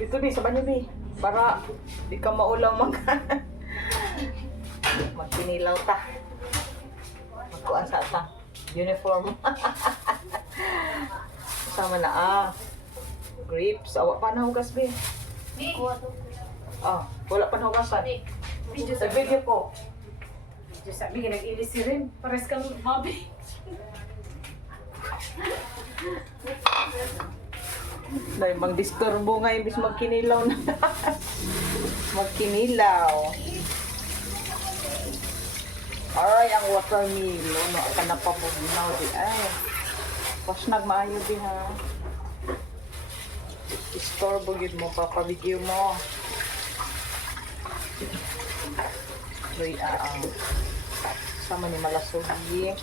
Dito di, sa banyo di. Para di ka maulang magpinilaw ta. Magkuhan sa ta. Uniform. Sama na grapes. Awa pa na hugas be. Wala pa na hugasan. Sa video ko. Diyos sabi, nag-ilis si rin. Pares kang mabi. Dahil mag-disturbo nga imbis magkinilaw na. Magkinilaw. Aray, ang watermelon. No, ka na pa bugnaw di ay. Pas nagmaayo di ha. Disturbo yun mo, papabigyo mo. Uy, sama ni Malasugi.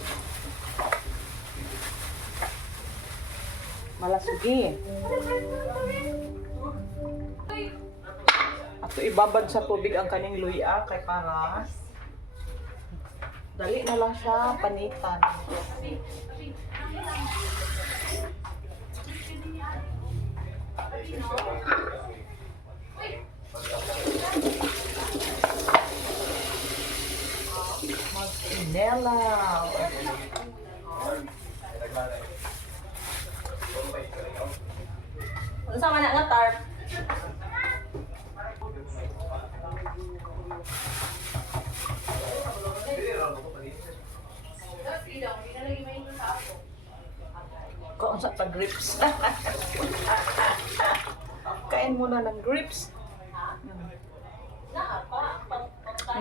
Malasugi. Ato ibabad sa tubig ang kaning luya kay para dali na lang siya panitan. Magkinelaw. Ano sama na nga tarp? Kaon sa grapes. Kain muna ng grapes.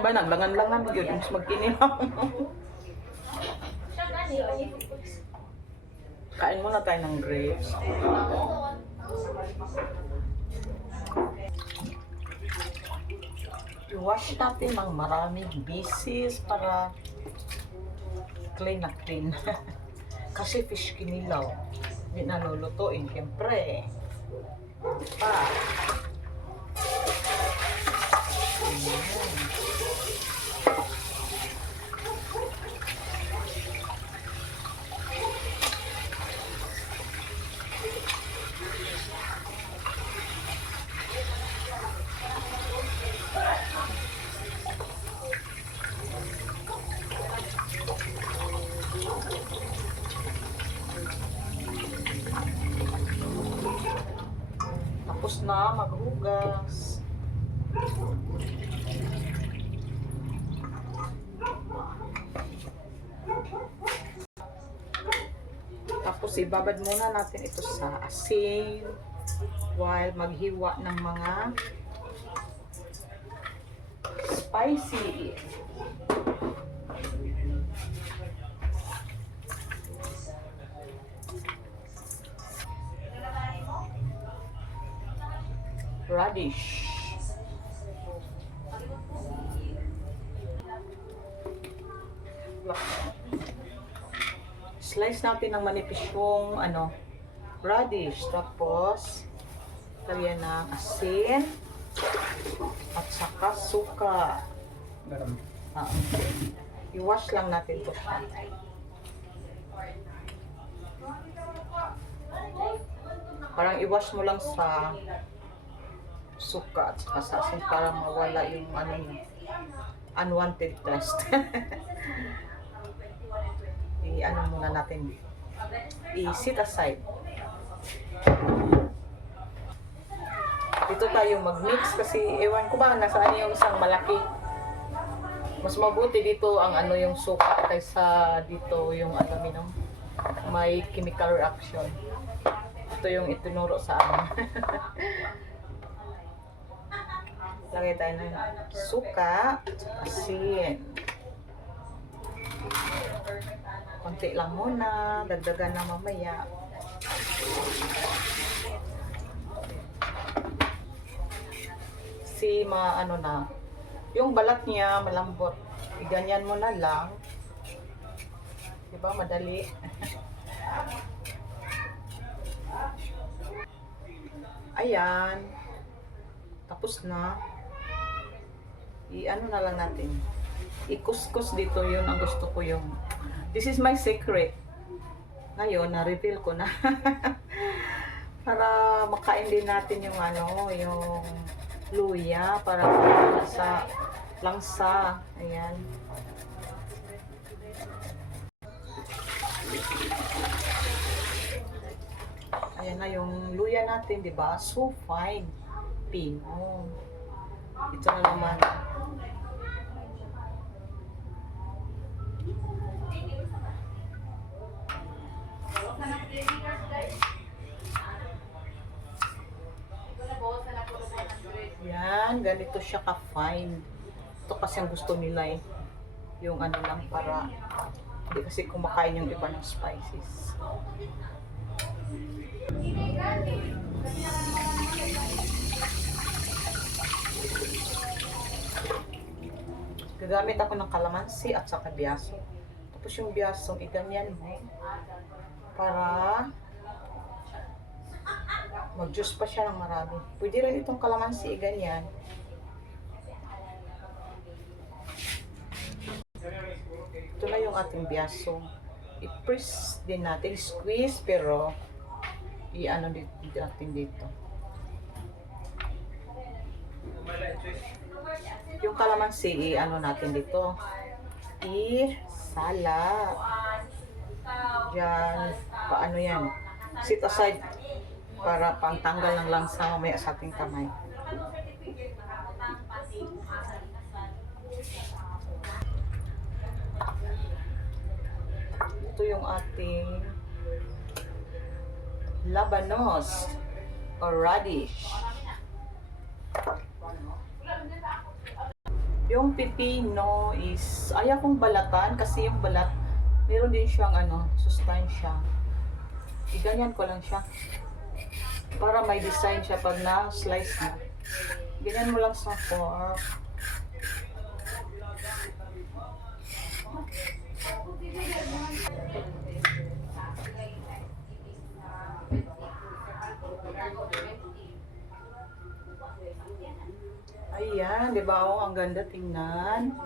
Ba naglangan-langan gyud mas magkinilaw. Kain muna tayo ng grapes. I-wash natin ng maraming bisis para clean na clean. Kasi fish kinilaw. Hindi na lulutuin, siyempre. Tapos na maghugas. Tapos ibabad muna natin ito sa asin while maghiwa ng mga spicy. Radish. Slice natin ng manipis yung radish. Tapos lagyan ng asin at saka suka. I-wash lang natin ito. Parang i-wash mo lang sa suka at saka sa asin para mawala yung unwanted taste. I-ano muna natin. I-sit aside. Dito tayo mag-mix kasi ewan ko ba nasaan yung isang malaki. Mas mabuti dito ang yung suka kaysa dito yung may chemical reaction. Ito yung itinuro sa amin. Lagay tayo ng suka, asin. Konti lang muna, dagdagan na mamaya. Yung balat niya malambot. Iganyan mo na lang. Diba, madali. Ayan. Tapos na. I-ano na lang natin. I-kuskus dito, yun ang gusto ko yung. This is my secret. Ngayon, na-reveal ko na. Para makain din natin yung ano, yung luya para sa langsa. Ayan. Ayan na yung luya natin, di ba? So fine. Pino. Ito na naman. Yan, ganito siya ka-fine. Ito kasi ang gusto nila eh. Yung ano lang para hindi kasi kumakain yung iba ng spices. Gagamit ako ng kalamansi at saka biyaso. Tapos yung biyasong iganyan mo para mag-juice pa siya ng marami. Pwede rin itong kalamansi iganyan. Ito na yung ating biyaso. I-press din natin, squeeze, pero i-ano natin dito. Yung kalamansi, i-ano natin dito. I-salat. Diyan. Paano yan? Sit aside para pangtanggal ng langsa mamaya sa ating kamay. Ito yung ating labanos or radish. Yung pipino is ayaw kong balatan kasi yung balat meron din siyang ano, sustansya. Iganyan ko lang siya para may design siya pag na-slice na. Ganyan mo lang sa fork. Ayan, di ba? Oh, ang ganda tingnan.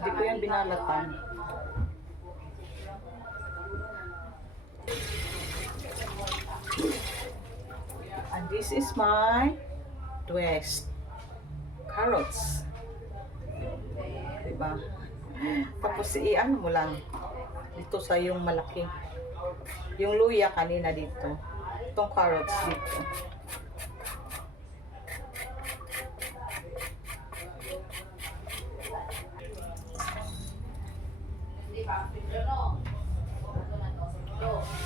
Hindi ko yan binalatan. And this is my twist. Carrots. Diba? Tapos i-ano mo lang dito sa yung malaki. Yung luya kanina dito. Itong carrots dito.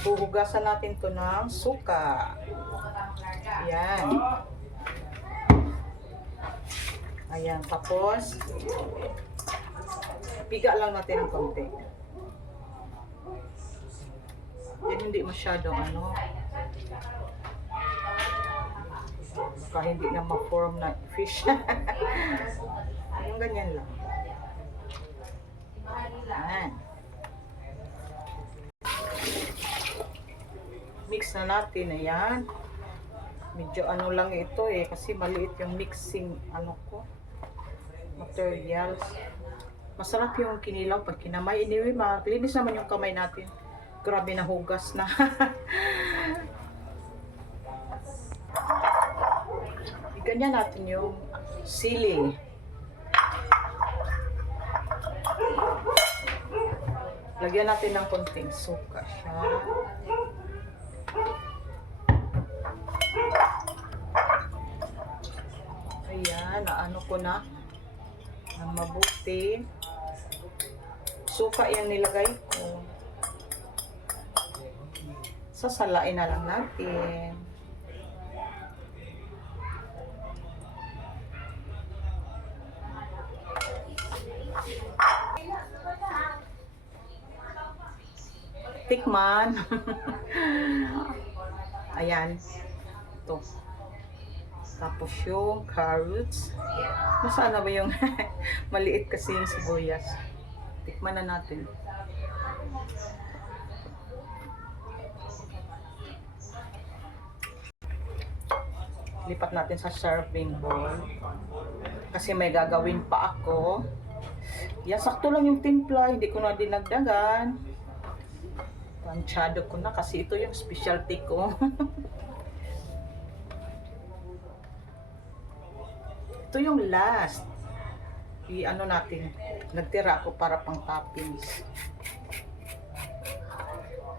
Huhugasan natin to ng suka. Ayan. Ayan. Tapos, piga lang natin ng konti. Yan hindi masyadong ano. Baka hindi na ma-form na fish. Yung ganyan lang. Ayan. Mix na natin, ayan. Medyo ano lang ito eh, kasi maliit yung mixing ano ko, materials. Masarap yung kinilaw pag kinamay. Anyway, maglinis naman yung kamay natin. Grabe na hugas na. Ganyan natin yung sili. Lagyan natin ng konting suka siya. Ayan, naano ko na ng mabuti. Suka yung nilagay ko. Sasalain na lang natin. Tikman. Ayan. Ito. Tapos yung carrots. Nasaan na ba yung maliit kasi yung sibuyas. Tikman na natin. Lipat natin sa serving bowl. Kasi may gagawin pa ako. Yan, sakto lang yung timpla. Hindi ko na dinagdagan. Planchado ko na kasi ito yung specialty ko. Ito yung last. I-ano natin. Nagtira ako para pang toppings.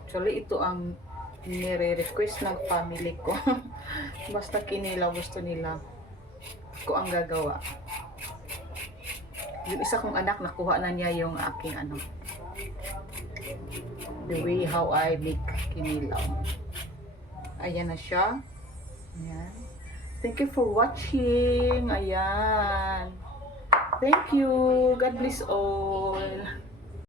Actually, ito ang nire-request ng family ko. Basta kinilaw gusto nila. Ko ang gagawa. Yung isa kong anak, nakuha na niya yung aking ano. The way how I make kinilaw. Ayan na siya. Ayan. Thank you for watching. Ayan. Thank you. God bless all.